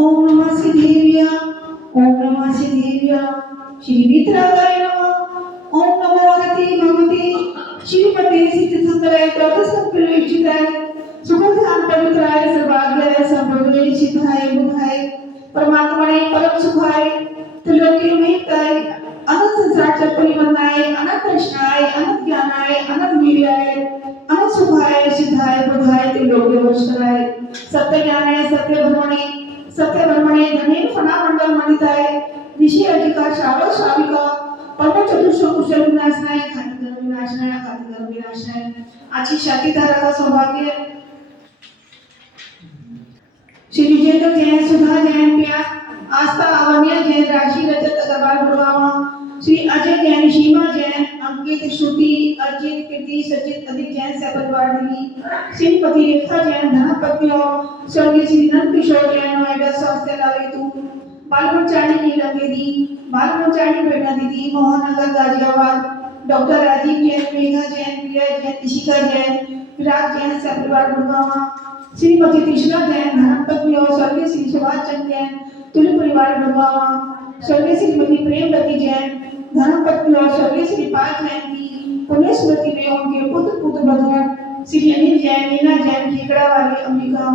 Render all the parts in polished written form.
ओम नमः सिद्धेभ्य ओम नमः सिद्धेभ्य श्री वितरागाय नमः ओम नमो हरति भगवती श्रीमते सिद्धसंकराय त्रयोदशप्रवेशिताय सुखधाम पवित्राय सर्वाग्याय संभवे सिद्धाय बुधाय परमात्मने परम सुखाय त्रिलोकी महिताय अनंत संसार परिवंदाय अनंत कृष्णाय अनंत ज्ञानाय अनंत वीर्याय अनंत सुखाय सिद्धाय बुधाय त्रिलोकी वशराय सत्य ज्ञानाय सत्य ब्रह्मणे सत्य ब्रह्मणे धनेन फणामंडल मंडिताय ऋषि अधिका श्रावक श्राविका परम चतुर्थ कुशल विनाशनाय घातक विनाशनाय आजची शांतीधाराचा सौभाग्य श्री विजेंद्र जैन सुधा जैन प्या आस्था अवन्या जैन राशि रजत अग्रवाल बुरगावा श्री अजय जैन सीमा जैन अंकित श्रुति अर्जित कीर्ति सचित अधिक जैन सैपलवाड़ दिल्ली श्रीमती रेखा जैन धनपत्नियों स्वर्गीय श्री नंद किशोर जैन नोएडा स्वास्थ्य लावेतु बालमुचाणी नीलम दीदी बालमुचाणी प्रेरणा दीदी मोहननगर गाजियाबाद डॉक्टर राजीव जैन मेघा जैन प्रिया जैन इशिका जैन विराट जैन सैपलवाड़ बुरगावा श्रीमती कृष्णा जैन धनपत्नी और स्वर्गीय श्री सुभाष चंद्र जैन तुल्य परिवार बुरगावा स्वर्गीय श्रीमती प्रेमवती जैन धनपत्नी और स्वर्गीय श्री पाल जैन की पुण्य स्मृति में उनके पुत्र बधू श्री अनिल जैन मीना जैन खेकड़ा वाली अंबिका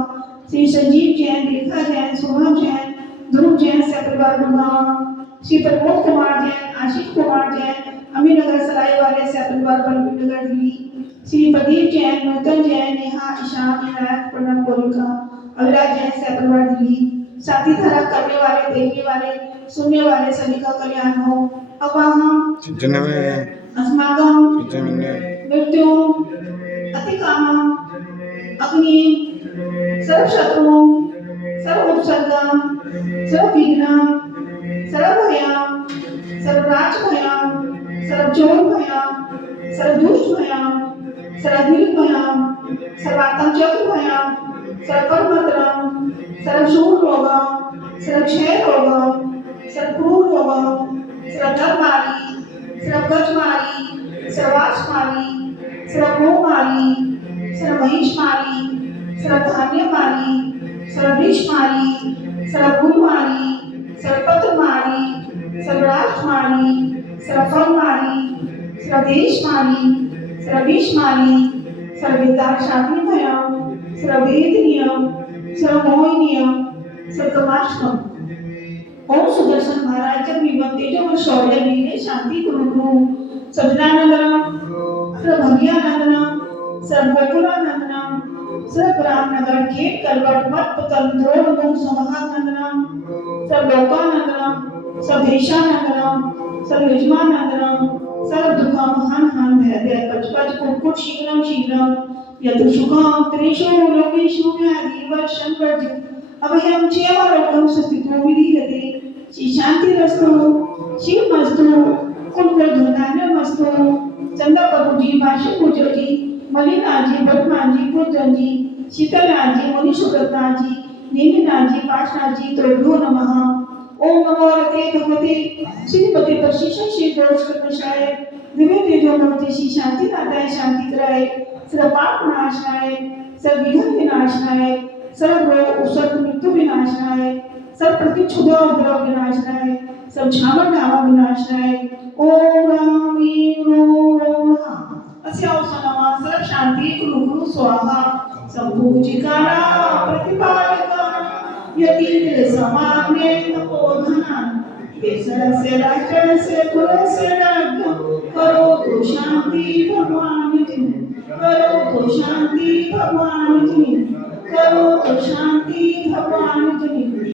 श्री संजीव जैन रेखा जैन सोहम जैन ध्रुव जैन सैपलवाड़ बुरगावा श्री प्रमोद कुमार जैन आशीष कुमार जैन अमीरनगर सराय वाले सैपलवाड़ बलबीर दिल्ली श्री प्रदीप जैन नूतन जैन नेहा ईशान विनायक प्रणव गोलिका अविराज जैन सैपलवाड़ दिल्ली साथी धारा करने वाले देखने वाले सुनने वाले सभी का कल्याण हो अवाहम अस्माकम मृत्यु अतिकामम अग्नि सर्व शत्रु सर्व उपसर्गम सर्व विघ्न सर्व भयम सर्व राज भयम सर्व जोर भयम सर्व दुष्ट भयम सर्वदीप भयम सर्वात्म चक्र भयम सर्वकर्मत्रम सर्वशूर रोगम सर्वक्षय रोगम सर्वक्रूर रोगम सर्वधर्मारी सर्वगजमारी सर्वाक्षमारी सर्वगोमारी सर्वमहिषमारी सर्वधान्यमारी सर्ववृक्षमारी सर्वगुणमारी सर्वपत्रमारी सर्वराष्ट्रमारी सर्वफलमारी सर्वदेशमारी सर्वविषमारी सर्वविद्या शांति भयम सर्ववेदनियम सर्वमोहिनियम सर्वकमाष्टम ओम सुदर्शन महाराज जब विमल तेजो में शौर्य वीर शांति गुरु सजनानंदनम सर्वभव्यानंदनम सर्वगोकुलानंदनम सर्वरामनगर खेत कलवट मत पतन द्रोण गुण समाहानंदनम सर्वलोकानंदनम सर्वेशानंदनम सर्वयजमानंदनम सर्वदुःखा महान हान भय पचपच कुटकुट शीघ्रम यतु सुखम त्रिषु लोकेषु व्याधिवर्षं वर्जित अभयं चेवारोगं सस्तितो विधीयते श्री शांतिरस्तु शिवमस्तु कुलकुल धनान्यमस्तु चंदा प्रभुजी भाष्य पूजोजी मलिनाजी भटमाजी पूजनजी शीतलाजी मुनि सुब्रताजी नेमिनाजी पाशनाजी त्रिभ्यो नमः ओम नमो रते भगवते श्रीमती प्रशिक्षण श्री दोष कर्मशाय दिव्य तेजो मूर्ति श्री शांति नादाय शांति कराय सर्व पाप नाशनाय सर्व विघ्न विनाशनाय सर्व रोग उपसर्ग मृत्यु विनाशनाय सर्व प्रतिक्षुधा उपद्रव विनाशनाय सर्व छामर धावा विनाशनाय ओम राम ओम अस्य अवसनमा सर्व शांति गुरु स्वाहा संपूजिकारा प्रतिपालका यतीन्द्र समान्ये तपोधना केसरस्य राष्ट्रस्य कुलस्य राज्ञ करो तो शांति भगवान जी करो तो शांति भगवान जी करो तो शांति भगवान जी।